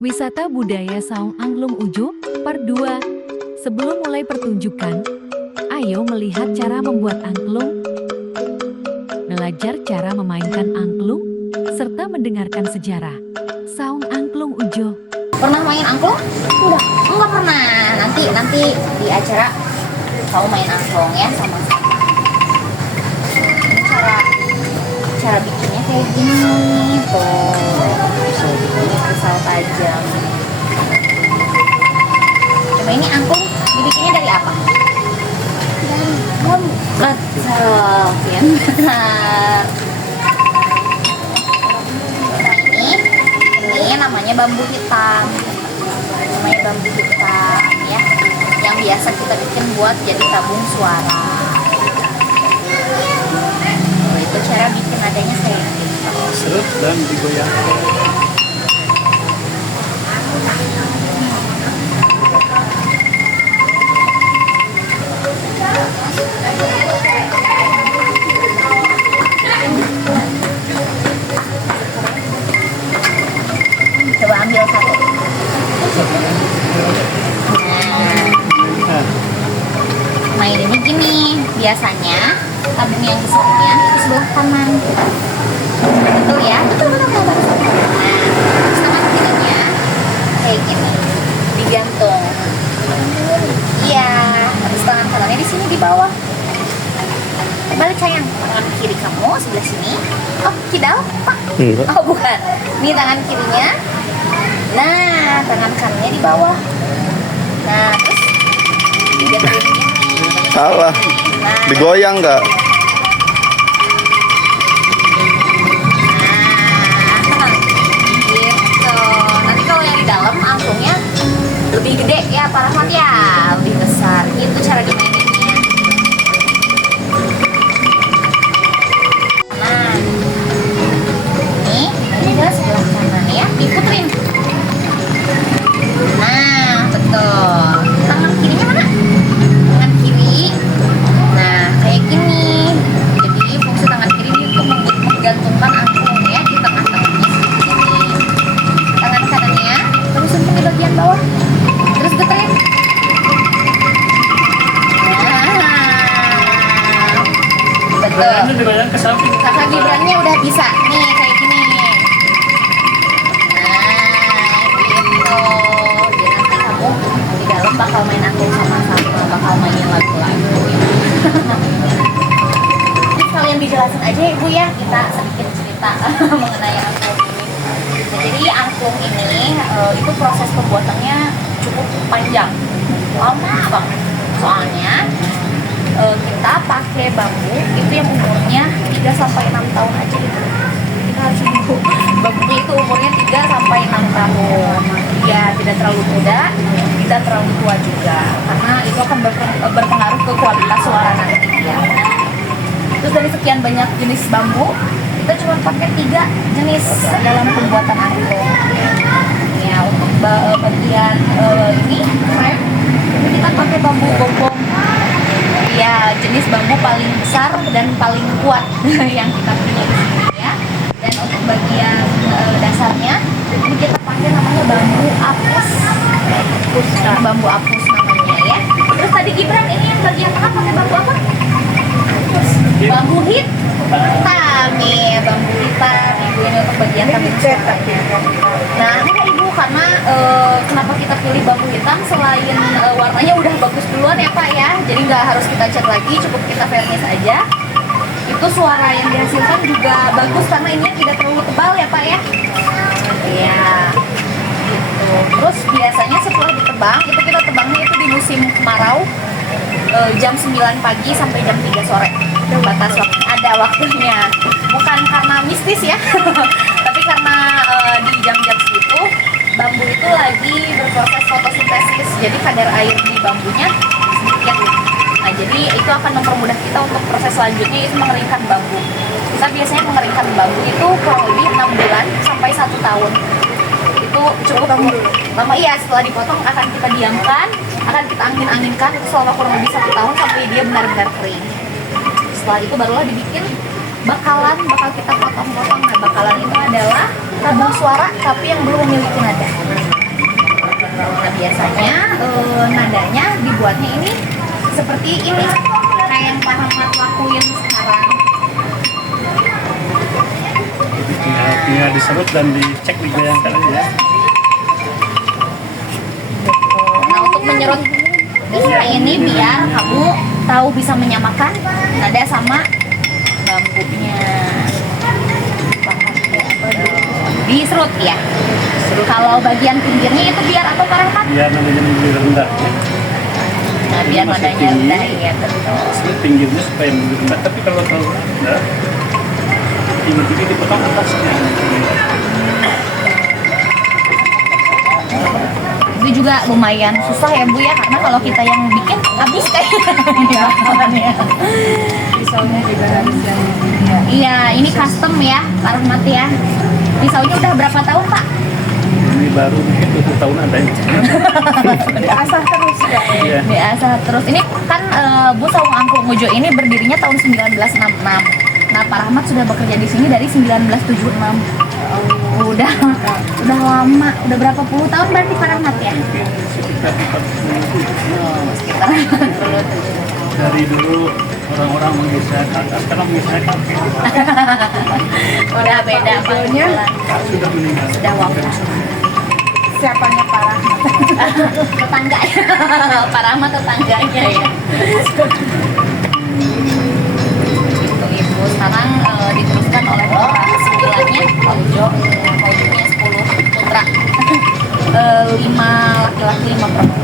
Wisata Budaya Saung Angklung Ujo, Part 2. Sebelum mulai pertunjukan, ayo melihat cara membuat angklung, belajar cara memainkan angklung, serta mendengarkan sejarah Saung Angklung Ujo. Pernah main angklung? Enggak pernah. Nanti di acara kamu main angklung ya sama-sama. Ini cara bikinnya kayak gini tuh. Ini pisau tajam. Coba ini angklung dibikinnya dari apa? Dari bambu. Betul, benar. Ini namanya bambu hitam. Ya, yang biasa kita bikin buat jadi tabung suara. Itu cara bikin adanya kayak gitu. Seret dan digoyangkan. Coba ambil satu. Main ini gini, biasanya tabung yang besarnya di sebelah kanan. Betul ya? Betul. Nah, tangan kirinya kayak gini, digantung. Iya, terus tangan kanannya di sini di bawah. Balik sayang, tangan kiri kamu sebelah sini. Oh, kidal, Pak? Oh, bukan. Ini tangan kirinya. Nah, tangan kanannya di bawah. Nah, terus digatuin gini. Salah. Nah, Digoyang nggak? gitu. Nanti kalau yang di dalam angklungnya lebih gede ya, Pak Rahmat ya, lebih besar. Itu cara dimaininnya. Nah, ini adalah sebelah kanan ya, diputerin. Nah, betul. Tangan kirinya mana? Tangan kiri. Nah, kayak gini. Jadi fungsi tangan kiri itu menggantungkan angklung ya di tengah-tengahnya seperti ini. Tangan kanannya terusin ke bagian bawah. Terus geterin. Nah, betul. Ini digoyang ke samping. Kakak Gibrannya udah bisa nih kayak gini. Nah, gitu. Jadi nanti kamu di dalam bakal main angklung sama-sama, bakal mainin lagu-lagu ya. Ini sekalian dijelasin aja ya, Ibu ya, kita sedikit cerita mengenai angklung ini. Nah, jadi angklung ini itu proses pembuatannya cukup panjang, lama banget. Soalnya kita pakai bambu itu yang umurnya 3 sampai 6 tahun aja gitu. Kita harus nunggu bambunya itu umurnya 3 sampai 6 tahun. Ya, tidak terlalu muda, tidak terlalu tua juga. Karena itu akan berpengaruh ke kualitas suara nanti ya. Terus dari sekian banyak jenis bambu, kita cuma pakai 3 jenis dalam pembuatan angklung. Ya, untuk bagian ini frame itu kita pakai bambu bongbong. Ya, jenis bambu paling besar dan paling kuat yang kita punya di sini ya. Dan untuk bagian dasarnya ini kita pakai namanya bambu apus. Bambu apus namanya ya. Terus tadi Gibran ini yang bagian tengah pakai bambu apa? Bambu hitam nih, bambu hitam Ibu ini untuk bagian tabung suaranya. Nah, ini Ibu karena kenapa kita pilih bambu hitam selain warnanya udah bagus duluan ya Pak ya, jadi nggak harus kita cat lagi, cukup kita vernis aja. Itu suara yang dihasilkan juga bagus karena ini tidak terlalu tebal ya Pak ya. Iya. Gitu. Terus biasanya setelah ditebang, itu kita tebangnya itu di musim kemarau. Jam 9 pagi sampai jam 3 sore. Batas waktu, ada waktunya. Bukan karena mistis ya, tapi karena di jam-jam segitu bambu itu lagi berproses fotosintesis. Jadi kadar air di bambunya sedikit. Nah, jadi itu akan mempermudah kita untuk proses selanjutnya itu mengeringkan bambu. Kita biasanya mengeringkan bambu itu kurang lebih 6 bulan sampai 1 tahun. Itu cukup lama iya. Setelah dipotong akan kita diamkan, akan kita angin-anginkan selama kurang lebih 1 tahun sampai dia benar-benar kering. Setelah itu barulah dibikin bakalan, bakal kita potong-potong. Nah, bakalan itu adalah tabung suara tapi yang belum memiliki nada. membuatnya ini seperti ini kayak yang Pak Ahmad lakuin sekarang. Jadi tinggal diserut dan dicek digoyangkan aja ya. Nah, untuk menyerut bisa ini biar kamu tahu bisa menyamakan nada sama bambunya. Diserut ya. Kalau bagian pinggirnya itu biar apa Pak Rahmat? Biar nadanya lebih rendah ya. Nah, biar Masih nadanya tinggi. rendah ya betul. Asli pinggirnya supaya lebih rendah, tapi kalau terlalu rendah tinggi-tinggi dipotong atasnya. Itu juga lumayan susah ya Bu ya, karena kalau kita yang bikin habis kayaknya. Pisaunya juga harus yang Iya, ini custom ya Pak Rahmat ya. Pisaunya udah berapa tahun Pak? Ini baru mungkin 20 tahun ada yang diasah terus ya. Iya. Biasa terus. Ini kan Bu Saung Angklung Ujo ini berdirinya tahun 1966. Nah, Pak Rahmat sudah bekerja di sini dari 1976. Udah lama. Udah berapa puluh tahun berarti Pak Rahmat ya? sekitar 40. Sekitar 40. Dari dulu orang-orang manggil saya kakak, sekarang manggil saya kakek. Udah beda panggilannya. Kak sudah meninggal. Sudah wafat. Siapanya Pak Rahmat? Tetangga ya. Pak Rahmat tetangganya ya. Itu Ibu. Sekarang diteruskan oleh putra sembilannya Pak Ujo. Pak Ujonya 10 putra. 5 laki-laki 5 perempuan.